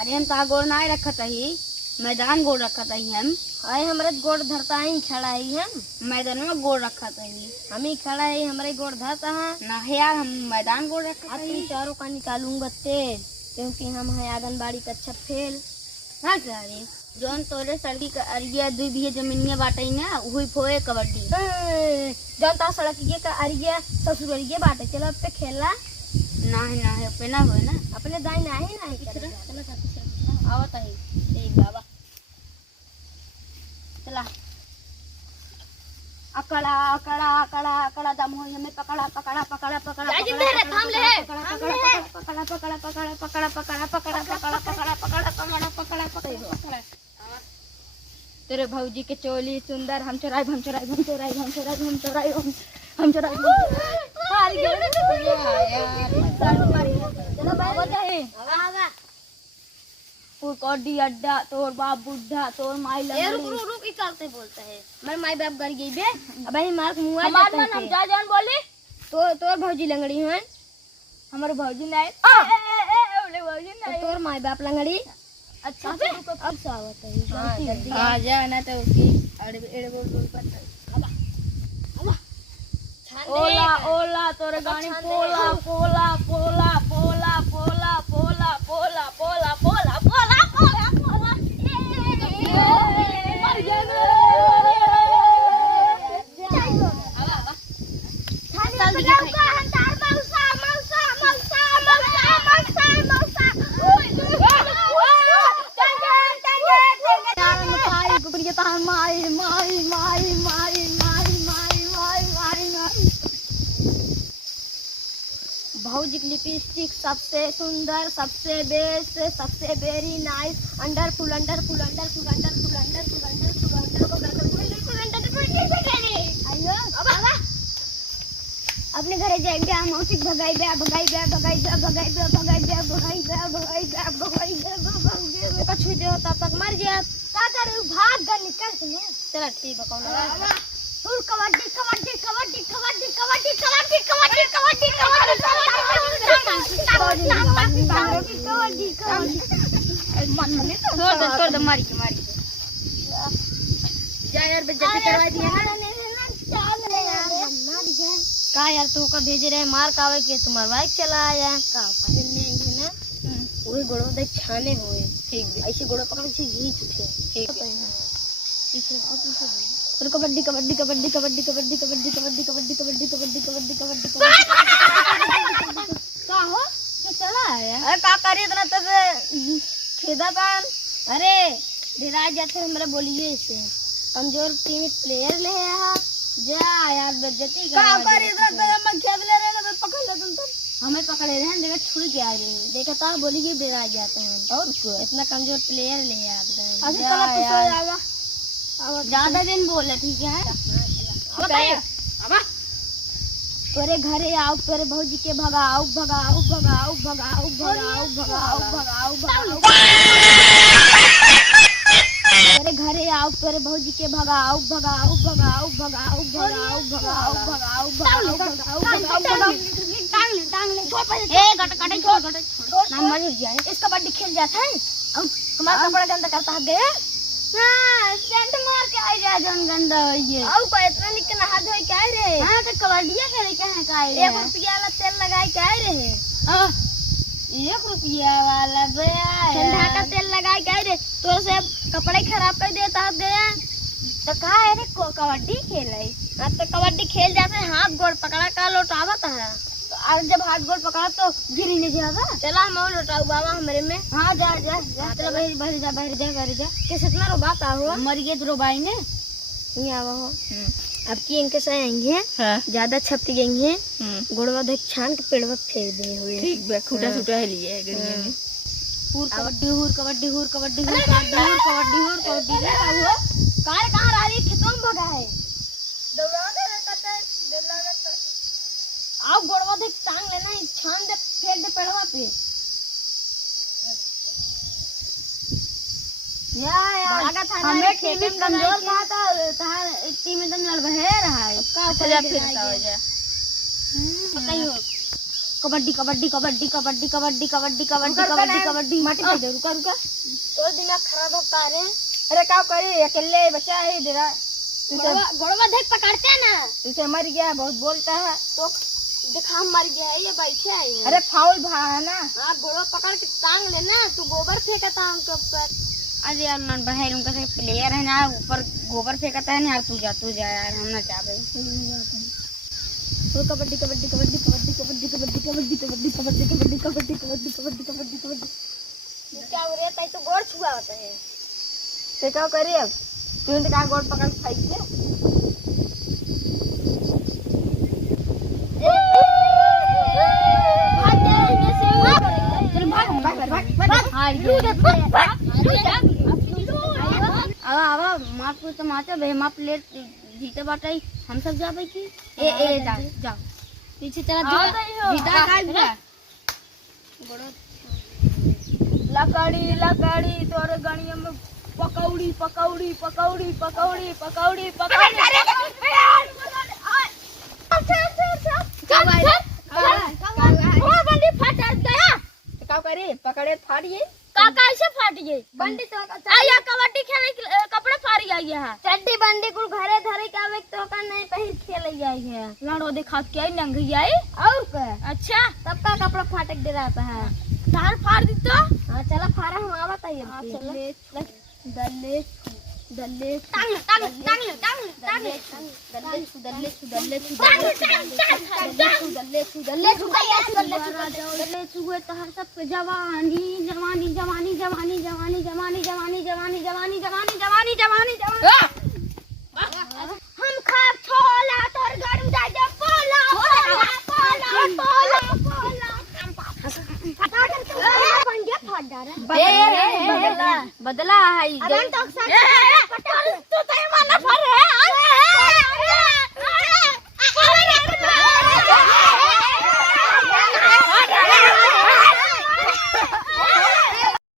अरे हम ता गोड़ ना रखा ही मैदान गोड़ रखा था हम आए हमारे गोड़ धरता ही खड़ा ही हम मैदान में गोड़ रखा था हम ही खड़ा है हमारे गोड़ धरता है ना है यार, हम मैदान गोड़ रखा था अपनी चारों का निकालूंगा तेल क्योंकि हम है आंगनबाड़ी का अच्छा फेल ना करे जोन तोरे सड़की का अरिया 2 बीघे जमीनिया बाटे ना हुई फोए कबड्डी जनता सड़क ये का अरिया ससुर अरिया बाटे चलो पे खेला ना है पे ना होए ना अपने दाई ना है ना चलो आवत है ठीक बाबा चला अकड़ा अकड़ा अकड़ा अकड़ा दम हो हमें पकड़ा पकड़ा पकड़ा पकड़ा थाम ले पकड़ा पकड़ा पकड़ा पकड़ा पकड़ा पकड़ा पकड़ा पकड़ा पकड़ा पकड़ा पकड़ा पकड़ा तेरे भौजी के चोली सुंदर हम चुराई हम चुराई हम चुराई हम चुराई हम चुराई हम चुराई हार गए चलो बाबा जाए कोडी अड्डा तोर बाप बुढ़ा तोर माई लंगड़ी रुक रुक ही चलते बोलता है मेरे माई बाप घर गई बे अब ही मार्क मुआ हमार मन हम जा जान बोली तोर भौजी लंगड़ी है हमारे भौजी नहीं ए भौजी नहीं तोर माई बाप लंगड़ी अच्छा अब सावत है हां जल्दी आ जा ना तो उसकी एड़े बोल बोल पता ओला ओला तोरे गानी पोला पोला पोला पोला पोला पोला पोला पोला पोला पोला पोला पोला मर गया माई माई माई माई भौजी की लिपस्टिक सबसे सुंदर सबसे बेस्ट सबसे वेरी नाइस अंडरफुल अंडरफुल अंडरफुल अंडरफुल अंडरफुल अंडरफुल अंडरफुल आयो अपने घरे जाएंगे हम मौसी भगाई बे भगाई बे भगाई बे भगाई बे भगाई बे भगाई बे भगाई बे भगाई बे कछु दे तब तक मर जाए का करे भाग गए निकल से चल ठीक है कौन फुल कबड्डी कबड्डी कबड्डी कबड्डी कबड्डी कबड्डी कबड्डी कबड्डी कबड्डी छोड़ दे मारी जा यार बेइज्जती करवा दी है का यार तू का भेज रहे मार कावे के तुम्हार बाइक चला आया का करने है ना वही गोड़ो देख छाने हुए ठीक ऐसे गोड़ो पकड़ के घींच उठे ठीक है और कबड्डी कबड्डी कबड्डी कबड्डी कबड्डी कबड्डी कबड्डी कबड्डी कबड्डी कबड्डी कबड्डी कबड्डी कबड्डी का हो ये चला है अरे का करे इतना तब खेदा पान अरे ढेरा जाते हमरा बोलिए इसे कमजोर टीम प्लेयर ले है जा यार बेइज्जती का करे इतना तब हम खेद ले रहे ना तो पकड़ ले तुम हमें पकड़े रहे हैं देखा छुड़ के आ रहे हैं देखा तो बोलिए बेरा जाते हैं और को इतना कमजोर प्लेयर ले है आप अभी कल तो आवा ज्यादा दिन बोले ठीक है अब तोरे घरे आओ तोरे भौजी के भगाओ भगाओ भगाओ भगाओ भगाओ भगाओ भगाओ भगाओ तोरे घरे आओ तोरे भौजी के भगाओ भगाओ भगाओ भगाओ भगाओ भगाओ भगाओ भगाओ भगाओ टांग ले ए गट छोड़ ना मर जाए इस कबड्डी खेल जाता है अब हमारा कपड़ा गंदा करता है गए हां सेंट मार के आ जा जन गंदा ये अब को इतना निक नहा धोई के आए रे हां तो कबड्डी खेले के है का 1 रुपया वाला तेल लगाई के आए रे 1 रुपया वाला बे ठंडा का तेल लगाई के आए रे तो से कपड़े खराब कर देता है गया तो कहा है रे कबड्डी खेले अब तो कबड्डी खेल जाते हाथ गोड़ पकड़ा का लौटावत है और जब हाथ गोड़ पकड़ा तो गिर ही नहीं जाता चला हम और लौटाऊ बाबा हमारे में हां जा जा चलो बाहर जा कैसे इतना रोबाता हो मर गए तो रोबाएंगे नहीं आवा हो अब की इनके से आएंगे हां ज्यादा छपती गई है गोड़वा देख छान के पेड़वा फेर दे हुए ठीक बे खूटा छूटा है लिए गड़िया में हुर कबड्डी हुर कबड्डी हुर कबड्डी हुर कबड्डी हुर कबड्डी हुर कबड्डी ले का हुआ कार कहां रही खेतों में भगा है दौड़ा दे कहता डर लगता आओ गोड़वा देख टांग लेना छान दे फेर दे पेड़वा पे या हमें खेत में कमजोर कहा था टीम में तो लड़ बहे रहा है का अच्छा जा फिर हो जा बताइयो कबड्डी कबड्डी कबड्डी कबड्डी कबड्डी कबड्डी कबड्डी कबड्डी कबड्डी माटी पे दे, रुका रुका। तो दिमाग खराब होता है। अरे क्या करे, अकेले बच्चा है तेरा, गोड़वा देख पकड़ते हैं ना, तुझे मर गया, बहुत बोलता है तो दिखा मर गया है, ये बैठे है ये। अरे फाउल भा है ना। हाँ गोड़वा पकड़ के टांग लेना, तू गोबर फेंका था उनके ऊपर। अरे यार मन बहर उनका से प्लेयर है ना, ऊपर गोबर फेंकता है ना यार, तू जा यार, हम ना चाहे। तो कबड्डी कबड्डी कबड्डी कबड्डी कबड्डी कबड्डी कबड्डी कबड्डी कबड्डी कबड्डी कबड्डी कबड्डी कबड्डी कबड्डी कबड्डी क्या हो रहा है, तो गोड़ छुआ होता है। ते क्या करे अब, तू इनके का गोड़ पकड़ के फेंक दे। माँ को तो माचा बे, माँ प्लेट जीते बाटाई, हम सब जा की। ए जा जा पीछे चला जो जीता का लकड़ी लकड़ी तोरे गणिया में पकौड़ी पकौड़ी पकौड़ी पकौड़ी पकौड़ी पकौड़ी पकड़े फाड़िए कैसे फाट गई बंडी तो आया कबड्डी खेले कपड़े फाड़ी आई है चड्डी बंडी कुल घरे धरे का वेक तो का नहीं पहिर खेले आई है लड़ो देखा के आई नंगी आई और का अच्छा सबका कपड़ा फाटक दे रहा है। तार फाड़ दी तो हां चलो फाड़ा हम आवत है चलो दल्ले दल्ले टांग टांग टांग टांग टांग दल्ले दल्ले दल्ले दल्ले सुए तो हर सब जवानी जवानी जवानी जवानी जवानी जवानी जवानी जवानी जवानी जवानी जवानी जवानी जवानी हम खा छोला तोर घर में जा पोला पोला पोला पोला पोला फटा कर पंडिया फाड़ जा रहा बदला बदला है अरे तो तू तो माना